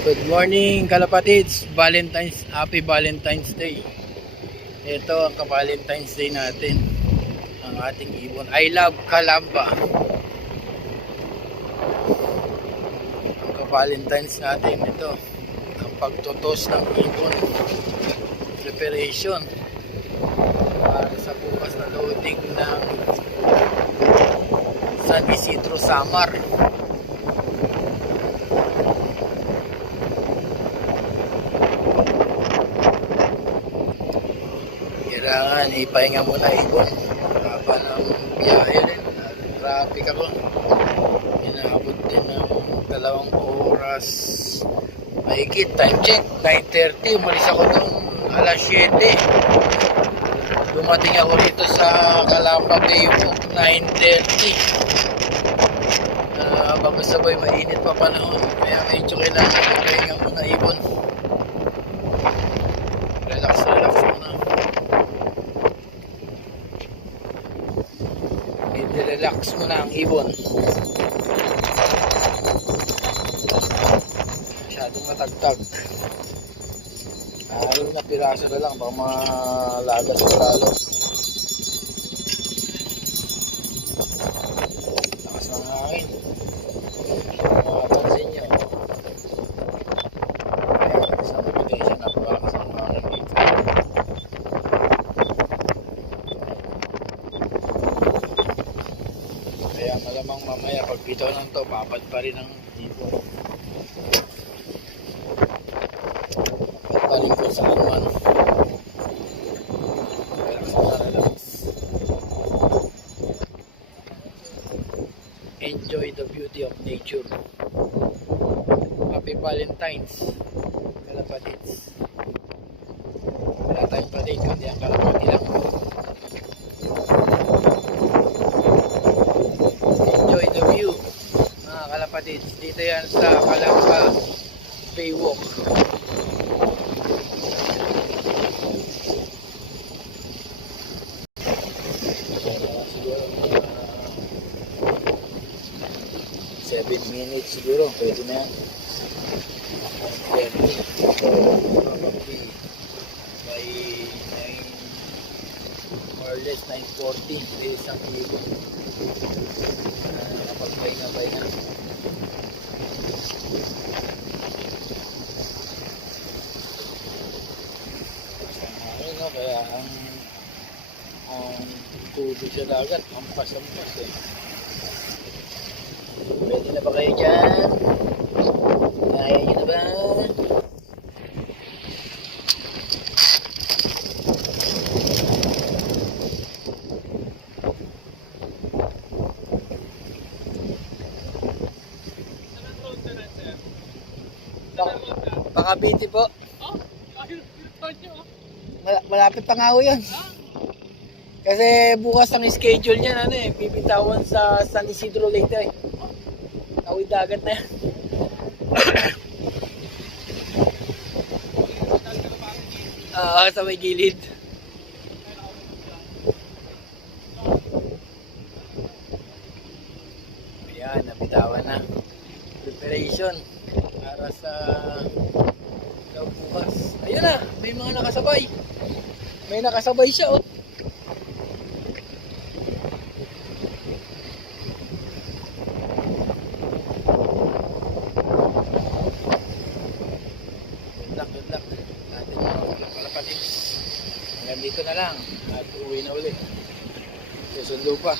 Good morning kalapatids, Happy Valentine's Day. Ito ang ka-Valentine's Day natin. Ang ating ibon, I love Kalamba. Ang ka-Valentine's natin ito, ang pagtutos ng ibon. Preparation para sa bukas na loading ng San Isidro Samar. Kailangan ipahinga muna ibon haba ng biyahe rin. Traffic ako, inaabot din ng 2 oras mahigit. Time check 9:30, umalis ako nung alas 7. Dumating ako rito sa Kalamba Baywalk 9:30. Bago sabay mainit pa panahon, kaya medyo kailangan ipahinga muna ibon. Relax muna. I-relax mo na ang ibon. Masyadong matagtag. Alam na piraso na lang, baka malagas pa lalo. Lakas ng hangin. Makapansin nyo. Ayan, sa navigation, napakalakas ng hangin dito. Kaya malamang mamaya pag bitaw ng to, babad pa rin ang ibon. Babad pa rin kung saan man. Relax. Enjoy the beauty of nature. Happy Valentine's, kalapatids. Wala tayong palit, kundi ang kalapati lang. Enjoy the view, mga kalapatids. Dito yan sa Kalamba Baywalk. Siguro 7 minutes siguro, pwede na yan. 30, probably by 9, more or less 9:40, may isang ibon. Nakapag-bay na. Ayun, kaya ang tubig sa dagat, ampas eh. Pwede na ba kayo dyan? Kaya nyo na ba? Pakabiti po. Malapit pa nga ho yun. Kasi bukas ang schedule niya bibitawan sa San Isidro later eh. Tawid dagat na yan. Sa may gilid. Ayan, nabitawan na. Preparation para sa bukas. Ayun na, may mga nakasabay. May nakasabay siya oh. Good luck natin mga kalapatids. Hanggang dito na lang at uwi na ulit. Susundo pa.